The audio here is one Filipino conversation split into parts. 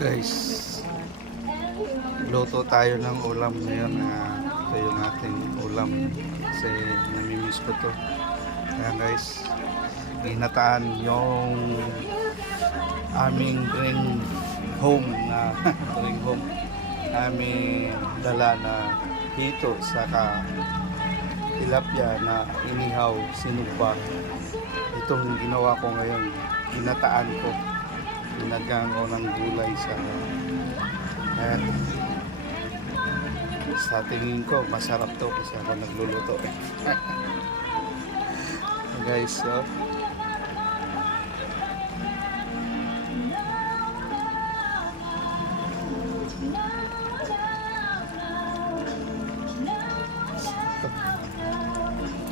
Guys, luto tayo ng ulam ngayon. Ito yung ating ulam kasi namimiss ko to. Kaya guys, ginataan yung aming bring home na bring home aming dala na hito saka tilapia na inihaw sinupa. Itong ginawa ko ngayon, ginataan ko, ginagawa ko ng gulay sa sa tingin ko masarap to kasi ako nagluluto guys. So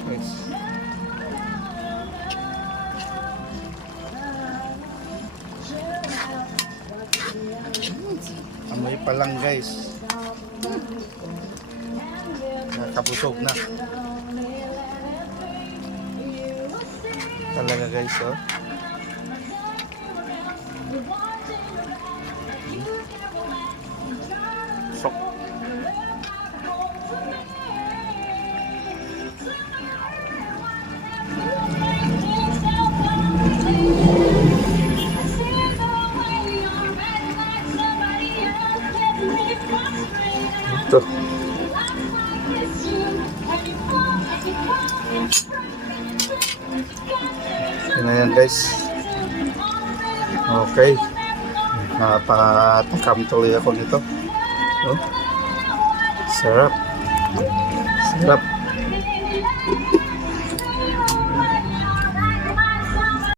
guys, amoy pa lang guys, nakabusog na talaga guys. Oh, sok. Ito. Yan na yan guys. Okay. Napatakam tuloy ako nito. Oh. Sarap. Sarap.